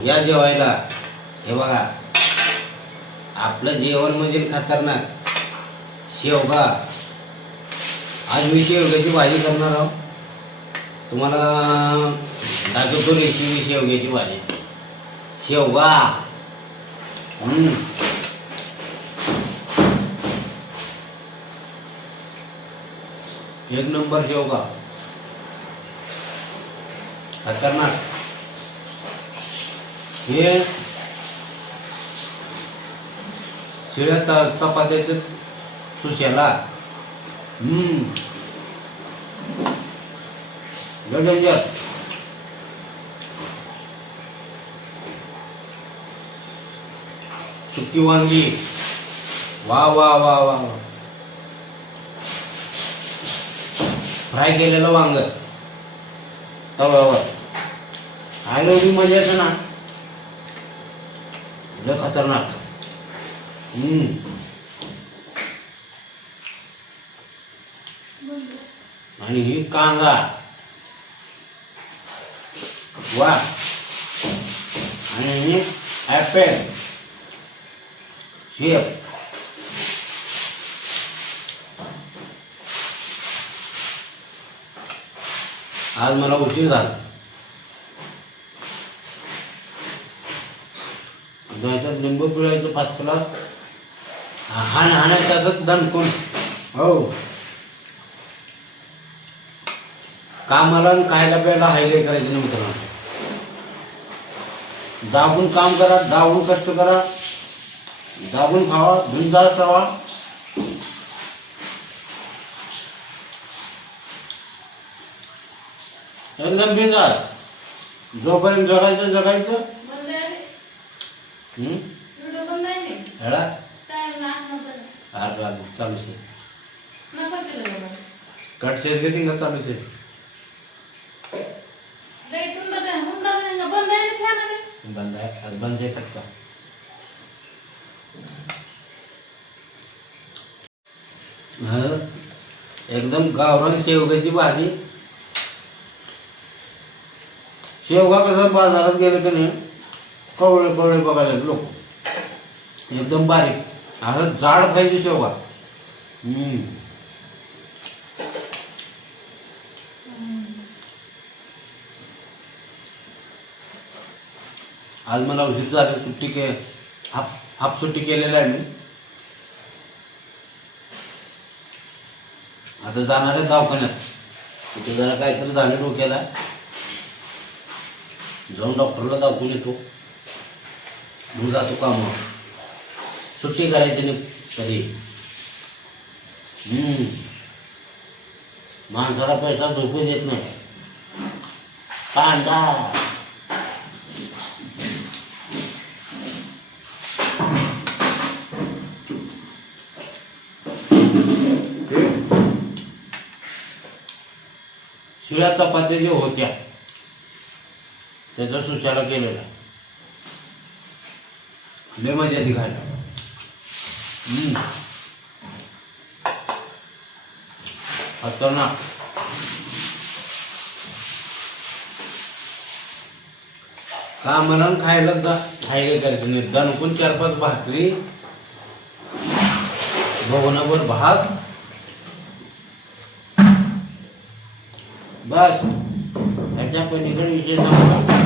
या जेवायला. हे बघा, आपलं जेवण म्हणजे खतरनाक. शेवगा. आज मी शेवग्याची भाजी करणार आहोत. तुम्हाला दाखवतो रेसिपी शेवग्याची भाजी. शेवगा एक नंबर शेवगा, खतरनाक. हे शिळ्या चपात्याचं सुशेला. डेंजर. सुकी वांगी. वा वा वा वा. फ्राय केलेलं वांग तव्यावर. खायला एवढी मजा येते ना, लय खतरनाक. आणि ही कांदा. वा. आणि ॲपल शेप. आज मला उशीर झाला. ह्याच्यात लिंबू पिळायचं 5 ग्लास. हाण्याच्यातच दणकून. हो, कामाला आणि खायला प्यायला हायवे करायचं नाही मित्रांनो. दाबून काम करा, दाबून कष्ट करा, दाबून खावा, बिनधास्त राहा. एकदम बिनधास्त. जोपर्यंत जगायचं जगायचं. हेळा चालू से कट शेज घेतील का चालू से बंद आहे. आज बंद आहे कट का. एकदम गावरान शेवग्याची भाजी. शेवगा कसं बाजारात गेलं की नाही, कवळे कवळे बघायला लोक. एकदम बारीक असं जाड पाहिजे शेवगा. आज मला उशीर झाला. सुट्टी हाफ सुट्टी केलेलं आहे मी. आता जाणार आहे दवाखान्यात. तिथे जरा काहीतरी झालं डोक्याला. जाऊन डॉक्टरला दाखवून येतो. मग जातो कामावर. सुट्टी करायची नाही कधी. माणसाला पैसा झोपू देत नाही. कांदा. शिळ्या चपात्या ज्या होत्या त्याचा सुशाला केलेला. लय मजा येते खायला. खतरनाक. का मला खायला खायला करायचं नाही. दणकून 4-5 भाकरी, भगोनावर भात, बस. ह्याच्या पलीकडे विषय नव्हता.